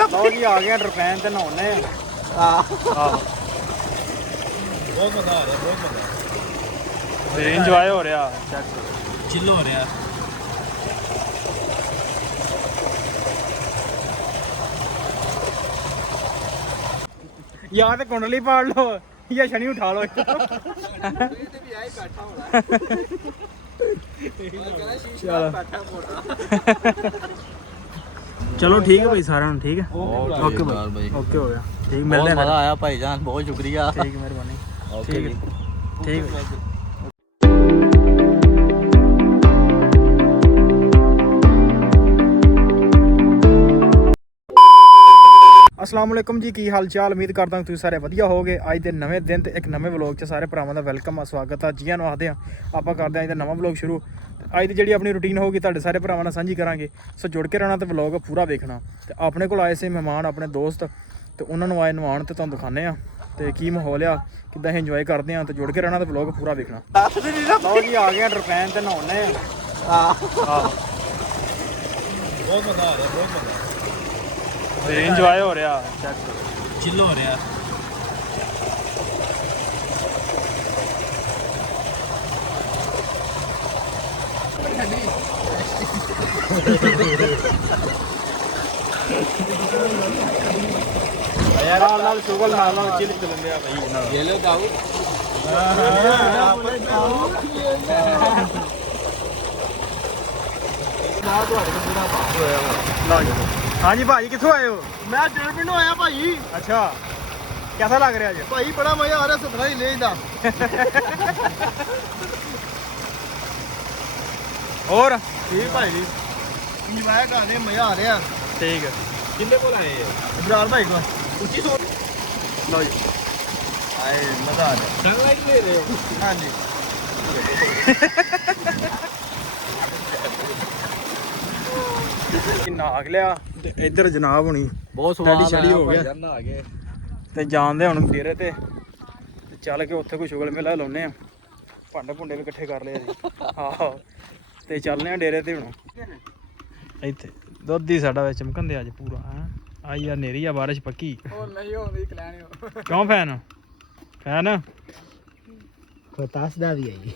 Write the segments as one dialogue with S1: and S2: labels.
S1: ਲਓ ਜੀ ਆ ਗਿਆ ਡਰਪੈਨ ਤੇ ਨਹਾਉਣੇ ਆ। ਆਹੋ
S2: ਬਹੁਤ ਮਜ਼ਾ ਆ ਰਿਹਾ, ਬਹੁਤ ਮਜ਼ਾ
S1: ਤੇ ਇੰਜੋਏ ਹੋ ਰਿਹਾ, ਚੈੱਕ
S2: ਚਿੱਲ ਹੋ ਰਿਹਾ।
S1: या तो कुंडली पाड़ लो या शनि उठा लो। चलो ठीक है भाई सारा ठीक है। ओके भाई ओके हो गया ठीक। मिलते हैं।
S2: मजा आया भाईजान, बहुत शुक्रिया।
S1: ठीक है मेहरबानी। ठीक है ठीक है। अस्सलाम वालेकुम जी, की हाल चाल। उम्मीद करता हूँ तुम सारे वधिया होगे। अज के नवे दिन तो एक नवे व्लॉग च सारे भरावां दा वेलकम आ, स्वागत आ, जियां नूं आखदे आ। आपां करदे अज दा नवां व्लॉग शुरू। अज दी जिहड़ी अपनी रूटीन होगी तुहाडे सारे भरावां नाल सांझी करांगे। सो जुड़ के रहना तो व्लॉग पूरा वेखना। ते अपने कोल आए से मेहमान अपने दोस्त, तो उन्हां नूं आए नवाण ते तुहानूं दिखाने आ ते की माहौल आ, किद्दां असीं इंजॉय करदे आ। ते जुड़ के रहना तो व्लॉग पूरा वेखना। लओ जी आ गए डरपैन ते नहाउने आ।
S2: बहुत मजा आ रहा, बहुत मजा
S1: इंजॉय हो रहा,
S2: चिल्ल हो रहा।
S1: यार नाल शुगल नाल चिल चलंदे आ भाई।
S2: ये लो दाऊ।
S1: हाँ जी भाजी कितों आए हो?
S2: मैं डेढ़ पिंडों आया भाई।
S1: अच्छा कैसा लग रहा है
S2: भाई? बड़ा मजा आ रहा, सतरा ही ले दा।
S1: और
S2: ठीक भाई जी, इंजॉय कर रहे, मजा आ रहा।
S1: ठीक है।
S2: किन्ने को आए इब्रार भाई को ऊंची सो।
S1: लो जी
S2: आए, मजा आ रहा। सनलाइट ले रहे हो? हाँ जी।
S1: नाग लिया ते इधर जनाब हुणी
S2: बहुत
S1: स्वाद आया हो गया
S2: आ गए
S1: ते जान दे हुण डेरे ते चल के उत्थे कोई शुगल मेला लाउने आ। भांडे भुंडे भी इकट्ठे कर लिया जी। आहो ते चलने आ डेरे ते हुण। इत्थे दुद्ध ही साडा चमकन दे अज पूरा है। आई आ नेरी आ बारिश पक्की। ओ नहीं होंदी कलैनी हो। क्यों फैन फैन
S2: बतास दा भी आई।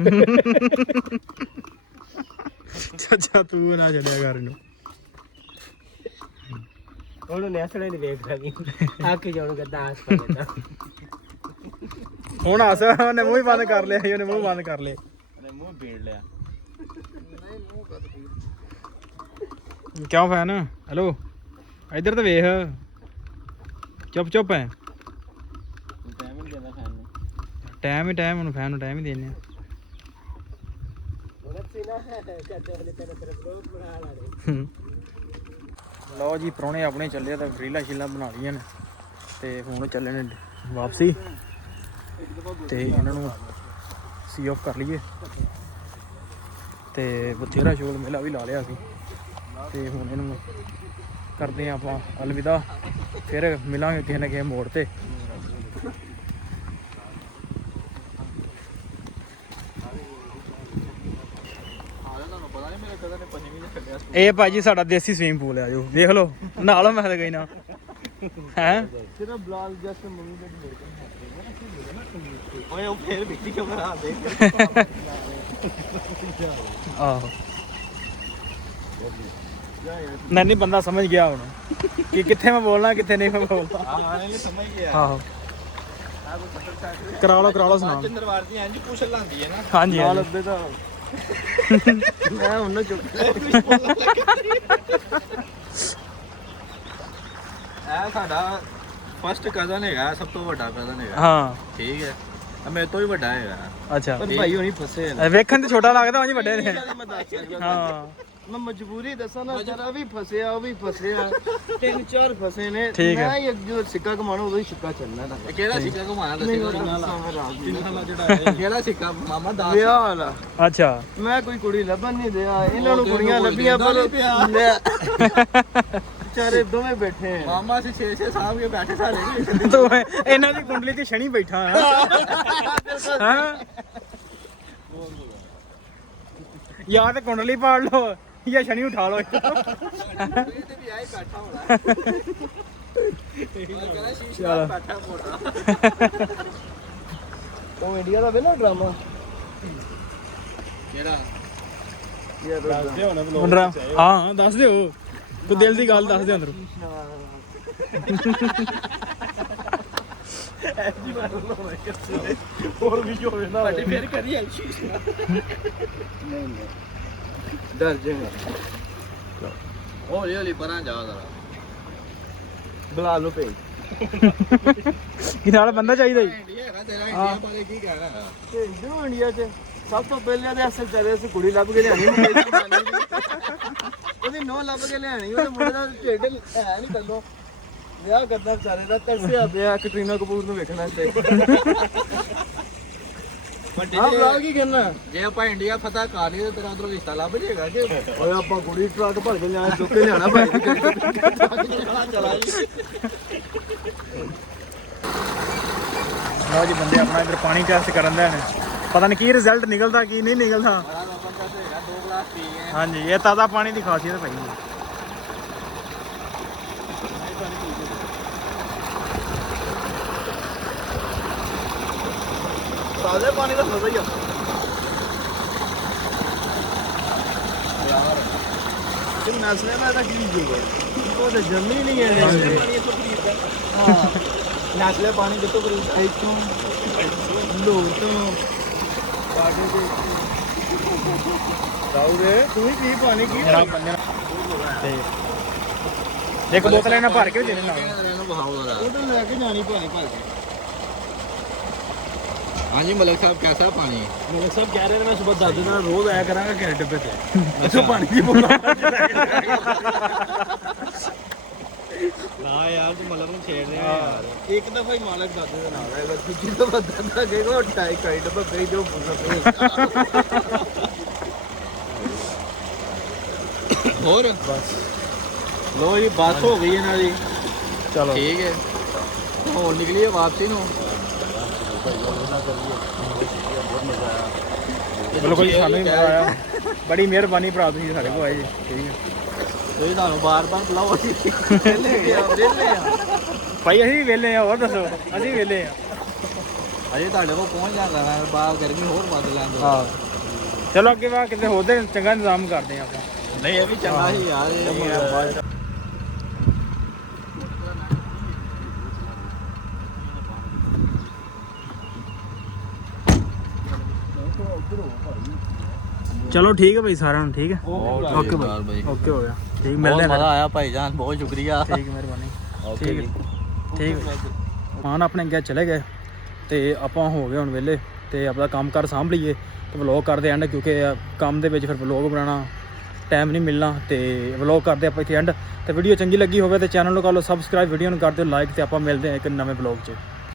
S1: चाचा तू ना चलिया कर इनू।
S2: ਉਹਨੂੰ ਨੈਸੜੇ ਨਹੀਂ ਵੇਖਦਾ ਵੀ ਆਕੇ ਜਾਣੂਗਾ ਦਾਸ ਪਾ
S1: ਹੁਣ ਹੱਸ ਉਹਨੇ ਮੂੰਹ ਹੀ ਬੰਦ ਕਰ ਲਿਆ। ਉਹਨੇ ਮੂੰਹ ਬੰਦ ਕਰ ਲਿਆ।
S2: ਉਹਨੇ ਮੂੰਹ ਬੀੜ ਲਿਆ। ਨਹੀਂ ਮੂੰਹ ਕਦ
S1: ਕਿਉਂ ਫੈਨ? ਹੈਲੋ ਇੱਧਰ ਤਾਂ ਵੇਖ, ਚੁੱਪ ਚੁੱਪ ਹੈ।
S2: ਟਾਈਮ ਨਹੀਂ ਦੇਣਾ ਫੈਨ ਨੂੰ।
S1: ਟਾਈਮ ਹੀ ਟਾਈਮ, ਉਹਨੂੰ ਫੈਨ ਨੂੰ ਟਾਈਮ ਹੀ ਦੇਣੇ ਆ। ਲਓ ਜੀ ਪ੍ਰਾਹੁਣੇ ਆਪਣੇ ਚੱਲੇ ਤਾਂ ਰੀਲਾਂ ਸ਼ੀਲਾਂ ਬਣਾ ਲਈਆਂ ਨੇ ਤੇ ਹੁਣ ਚੱਲੇ ਨੇ ਵਾਪਸੀ ਤੇ ਇਹਨਾਂ ਨੂੰ ਸੀ ਆਫ ਕਰ ਲਈਏ ਤੇ ਬਥੇਰਾ ਸ਼ੋਲ ਮੇਲਾ ਵੀ ਲਾ ਲਿਆ ਸੀ ਤੇ ਹੁਣ ਇਹਨੂੰ ਕਰਦੇ ਹਾਂ ਆਪਾਂ ਅਲਵਿਦਾ। ਫਿਰ ਮਿਲਾਂਗੇ ਕਿਸੇ ਨਾ ਕਿਸੇ ਮੋੜ ਤੇ। ਇਹ ਭਾਜੀ ਸਾਡਾ ਦੇਸੀ ਸਵੀਮਿੰਗ ਪੂਲ ਆ ਜੋ ਦੇਖ ਲਓ, ਨਹਾ ਲਓ। ਮੈਂ ਤਾਂ ਗਈ ਨਾ ਹੈ
S2: ਸਿਰਫ ਬਲਾਲ ਜਸਟ ਮੰਮੀ ਦੇ ਮੇਰੇ ਕੋਲ ਓਏ ਉਹ ਫੇਰ ਵਿੱਚੀ ਕਿਉਂ ਬਣਾ ਦੇ।
S1: ਆਹੋ ਨਹੀਂ ਬੰਦਾ ਸਮਝ ਗਿਆ ਹੁਣ ਕਿ ਕਿੱਥੇ ਮੈਂ ਬੋਲਣਾ ਕਿੱਥੇ ਨਹੀਂ ਮੈਂ ਬੋਲਦਾ।
S2: ਹਾਂ ਇਹਨੇ ਸਮਝ ਗਿਆ।
S1: ਆਹੋ ਕਰਾ ਲਓ ਸੁਣਾ।
S2: ਚੰਦਰਵਾਰ ਦੀ ਇੰਜ ਪੁੱਛ ਲਾਂਦੀ ਹੈ ਨਾ।
S1: ਹਾਂਜੀ
S2: ਨਾਲ ਅੱਧੇ ਤਾਂ ਮੈਂ ਹੁਣ ਚੁੱਪ ਇਹ ਸਾਡਾ ਫਸਟ ਕਜ਼ਨ ਹੈਗਾ, ਸਭ ਤੋਂ ਵੱਡਾ ਕਜ਼ਨ ਹੈਗਾ।
S1: ਹਾਂ
S2: ਠੀਕ ਹੈ, ਮੇਰੇ ਤੋਂ ਵੀ ਵੱਡਾ ਹੈਗਾ।
S1: ਅੱਛਾ
S2: ਪਰ ਭਾਈ ਹੋਣੀ ਫਸੇ ਨੇ।
S1: ਵੇਖਣ ਤੇ ਛੋਟਾ ਲੱਗਦਾ ਉਂਝ ਵੱਡੇ ਨੇ।
S2: ਮੈਂ ਦੱਸ ਸਕਦਾ।
S1: ਹਾਂ
S2: ਮੈਂ ਮਜਬੂਰੀ ਦੱਸਾਂ ਨਾ, ਜਰਾ ਵੀ ਫਸਿਆ ਉਹ ਵੀ ਫਸਿਆ, ਤਿੰਨ ਚਾਰ ਫਸੇ ਨੇ।
S1: ਠੀਕ ਹੈ।
S2: ਮੈਂ ਜਦੋਂ ਸਿੱਕਾ ਕਮਾਣਾ ਉਦੋਂ ਹੀ ਸਿੱਕਾ ਚੱਲਣਾ ਦਾ। ਕਿਹੜਾ ਸਿੱਕਾ ਕਮਾਣਾ ਦੱਸੇਗਾ? ਕਿਹੜਾ ਸਿੱਕਾ ਮਾਮਾ ਦੱਸ। ਵਿਆਹ ਵਾਲਾ।
S1: ਅੱਛਾ
S2: ਮੈਂ ਕੋਈ ਕੁੜੀ ਲੱਭਣ ਨਹੀਂ ਦਿਆ, ਇਹਨਾਂ ਨੂੰ ਕੁੜੀਆਂ ਲੱਭੀਆਂ ਪਰ ਵਿਚਾਰੇ ਦੋਵੇਂ ਬੈਠੇ ਆ। ਮਾਮਾ ਸੀ 6-6 ਸਾਹਬ ਕੇ ਬੈਠੇ ਸਾਰੇ।
S1: ਤੂੰ ਇਹਨਾਂ ਦੀ ਕੁੰਡਲੀ ਤੇ ਸ਼ਨੀ ਬੈਠਾ ਹਾਂ। ਯਾਰ ਤੇ ਕੁੰਡਲੀ ਪਾੜ ਲਓ ਜਾਂ ਸ਼ਨੀ ਨੂੰ ਉਠਾ ਲਓ
S2: ਤੇ ਵੀ ਆਈ ਬੈਠਾ ਹੋਣਾ ਕਹਿੰਦਾ ਸ਼ੀਸ਼ਾ ਬੈਠਾ ਮੋੜਾ ਉਹ ਇੰਡੀਆ ਦਾ ਵੇ ਨਾ ਡਰਾਮਾ ਕਿਹੜਾ ਦੱਸ ਦਿਓ ਨਾ
S1: ਮੁੰਡਰਾ ਹਾਂ ਦੱਸ ਦਿਓ ਤੂੰ ਦਿਲ ਦੀ ਗੱਲ ਦੱਸ ਦੇ ਅੰਦਰੋਂ
S2: ਹੋਰ ਵੀ ਜੋ ਹੋਵੇ ਨਾ ਫੇਰ ਕਰੀ ਆਈ ਸ਼ੀਸ਼ਾ ਨਹੀਂ ਡਰ ਜਾਏਗਾ ਹੌਲੀ ਹੌਲੀ ਪਰਾਂ ਜਾ ਜ਼ਰਾ ਬੁਲਾ ਲਓ ਭੇਜ
S1: ਕਿ ਨਾਲ ਬੰਦਾ ਚਾਹੀਦਾ ਜੀ
S2: ਇੰਡੀਆ ਹੈਗਾ ਤੇਰਾ ਇੰਡੀਆ ਬਾਰੇ ਕੀ ਕਹਿਣਾ ਹੈ ਭੇਜ ਦਿਓ ਇੰਡੀਆ 'ਚ ਸਭ ਤੋਂ ਪਹਿਲੇ ਦੇ ਅਸਲ ਚਾਰੇ ਅਸੀਂ ਕੁੜੀ ਲੱਭ ਕੇ ਲਿਆਣੀ ਉਹਦੀ ਨੋ ਲੱਭ ਕੇ ਲਿਆਣੀ ਉਹਦੇ ਮੁੰਡੇ ਦਾ ਢਿੱਡ ਹੈ ਨਹੀਂ ਕੱਲੋ ਵਿਆਹ ਕਰਦਾ ਵਿਚਾਰੇ ਦਾ ਤਰਸਿਆ ਪਿਆ ਕੈਟਰੀਨਾ ਕਪੂਰ ਨੂੰ ਵੇਖਣਾ ਤੇ ਹਾਂ ਬੁਲਾ ਕੀ ਕਹਿਣਾ ਜੇ ਆਪਾਂ ਇੰਡੀਆ ਫਤਹ ਕਰ ਲਈਏ ਤਾਂ ਤੇਰਾ ਉਧਰੋਂ ਰਿਸ਼ਤਾ ਲੱਭ ਜਾਏਗਾ ਕਿ ਓਏ ਆਪਾਂ ਕੁੜੀ ਟਰੱਕ ਭਰ ਕੇ ਲਿਆ ਚੁੱਕ ਕੇ ਲਿਆਣਾ ਭਾਈ ਚਲਾ ਜੀ
S1: ਲਓ ਜੀ ਬੰਦੇ ਆਪਣਾ ਇੱਧਰ ਪਾਣੀ ਟੈਸਟ ਕਰਨ ਦੇ ਨੇ ਪਤਾ ਨਹੀਂ ਕੀ ਰਿਜ਼ਲਟ ਨਿਕਲਦਾ ਕੀ ਨਹੀਂ ਨਿਕਲਦਾ
S2: ਦੋ ਗਲਾਸ ਪੀ ਗਏ
S1: ਹਾਂਜੀ ਇਹ ਤਾਜ਼ਾ ਪਾਣੀ ਦੀ ਖਾਸੀਅਤ ਭਾਈ
S2: ਤਾਜ਼ੇ ਪਾਣੀ ਦਾ ਮਜ਼ਾ ਹੀ ਆ ਯਾਰ ਇਹ ਨਸਲੇ ਦਾ ਕੀ ਜੂਗਾ ਉਹ ਤਾਂ ਜੰਮੀ ਨਹੀਂ ਹੈ ਹਾਂ ਨਸਲੇ ਪਾਣੀ ਕਿੱਥੋਂ ਖਰੀਦਦਾ ਇੱਥੋਂ ਲੋਰ ਤੋਂ ਬਾਗੇ ਦੇ ਦਾਉਰੇ ਤੂੰ ਹੀ ਪੀ ਪਾਣੀ ਕੀ
S1: ਜਨਾਬ ਬੰਦੇ ਤੇ ਇੱਕ ਬੋਤਲ ਇਹਨਾਂ ਭਰ ਕੇ ਦੇਣੇ ਨਾਲ
S2: ਉਹ ਤਾਂ ਲੈ ਕੇ ਜਾਣੀ ਪਾਣੀ ਭਰ ਕੇ ਹਾਂਜੀ ਮਲਕ ਸਾਹਿਬ कैसा पानी मलक साहब कह रहे हैं मैं सुबह दादी ਨਾਲ रोज आया करांगा कि डब्बे पे अच्छा पानी की बोतल ना यार तू मलक ਨੂੰ ਛੇੜ ਰਿਹਾ ਯਾਰ ਇੱਕ ਦਫਾ ਹੀ ਮਾਲਕ ਦਾਦੇ ਦੇ ਨਾਲ ਆਏਗਾ ਦੂਜੀ ਦਫਾ ਦਾਦਾ ਕਹੇਗਾ ਟਾਈ ਕਾਈ ਡੱਬਾ ਭੇਜ ਦਿਓ ਹੋਰ ਬਸ ਲੋ ਜੀ ਬੱਸ ਹੋ ਗਈ ਇਹਨਾਂ ਦੀ
S1: ਚਲੋ
S2: ਠੀਕ ਹੈ ਹੁਣ ਨਿਕਲੀ ਹੈ ਵਾਪਸੀ ਨੂੰ
S1: ਬਿਲਕੁਲ ਸਾਨੂੰ ਹੀ ਮਜ਼ਾ ਆਇਆ ਬੜੀ ਮਿਹਰਬਾਨੀ ਭਰਾ ਤੁਸੀਂ ਸਾਡੇ ਕੋਲ ਆਏ ਜੀ ਠੀਕ ਹੈ
S2: ਤੁਸੀਂ ਤੁਹਾਨੂੰ ਬਾਰ-ਬਾਰ ਬੁਲਾਓ ਅਸੀਂ ਵਿਹਲੇ ਆ
S1: ਭਾਈ ਅਸੀਂ ਵੀ ਵਿਹਲੇ ਆ ਹੋਰ ਦੱਸੋ ਅਸੀਂ ਵਿਹਲੇ ਆ
S2: ਅਜੇ ਤੁਹਾਡੇ ਕੋਲ ਪਹੁੰਚ ਜਾਂਦਾ ਮੈਂ ਬਾਹਰ ਗਰਮੀ ਹੋਰ ਵੱਧ ਲੈਂਦਾ
S1: ਹਾਂ ਚਲੋ ਅੱਗੇ ਵਾ ਕਿਤੇ ਹੋਰ ਦੇ ਚੰਗਾ ਇੰਤਜ਼ਾਮ ਕਰਦੇ ਆ ਆਪਾਂ
S2: ਨਹੀਂ ਇਹ ਵੀ ਚੰਗਾ ਸੀ ਯਾਰ ਇਹ
S1: ਚਲੋ ਠੀਕ ਹੈ ਭਾਈ ਸਾਰਿਆਂ ਨੂੰ ਠੀਕ ਹੈ
S2: ਓਕੇ ਭਾਈ
S1: ਓਕੇ ਹੋ ਗਿਆ ਠੀਕ
S2: ਬਹੁਤ
S1: ਮਿਲਦੇ ਆ
S2: ਮਜ਼ਾ ਆਇਆ ਭਾਈ ਜਾਨ ਬਹੁਤ ਸ਼ੁਕਰੀਆ
S1: ਠੀਕ ਮਿਹਰਬਾਨੀ ਠੀਕ ਹੈ ਠੀਕ ਮਾਨ ਆਪਣੇ ਅੱਗੇ ਚਲੇ ਗਏ ਤੇ ਆਪਾਂ ਹੋ ਗਏ ਹੁਣ ਵਿਹਲੇ ਤੇ ਆਪਣਾ ਕੰਮ ਕਰ ਸਾਂਭ ਲਈਏ ਤੇ ਵਲੌਗ ਕਰਦੇ ਐਂਡ ਕਿਉਂਕਿ ਕੰਮ ਦੇ ਵਿੱਚ ਫਿਰ ਵਲੌਗ ਬਣਾਉਣਾ ਟਾਈਮ ਨਹੀਂ ਮਿਲਣਾ ਤੇ ਵਲੌਗ ਕਰਦੇ ਆਪਾਂ ਇੱਥੇ ਐਂਡ ਤੇ ਵੀਡੀਓ ਚੰਗੀ ਲੱਗੀ ਹੋਵੇ ਤੇ ਚੈਨਲ ਨੂੰ ਕਰ ਲਓ ਸਬਸਕ੍ਰਾਈਬ ਵੀਡੀਓ ਨੂੰ ਕਰ ਦਿਓ ਲਾਈਕ ਤੇ ਆਪਾਂ ਮਿਲਦੇ ਹਾਂ ਇੱਕ ਨਵੇਂ ਵਲੌਗ 'ਚ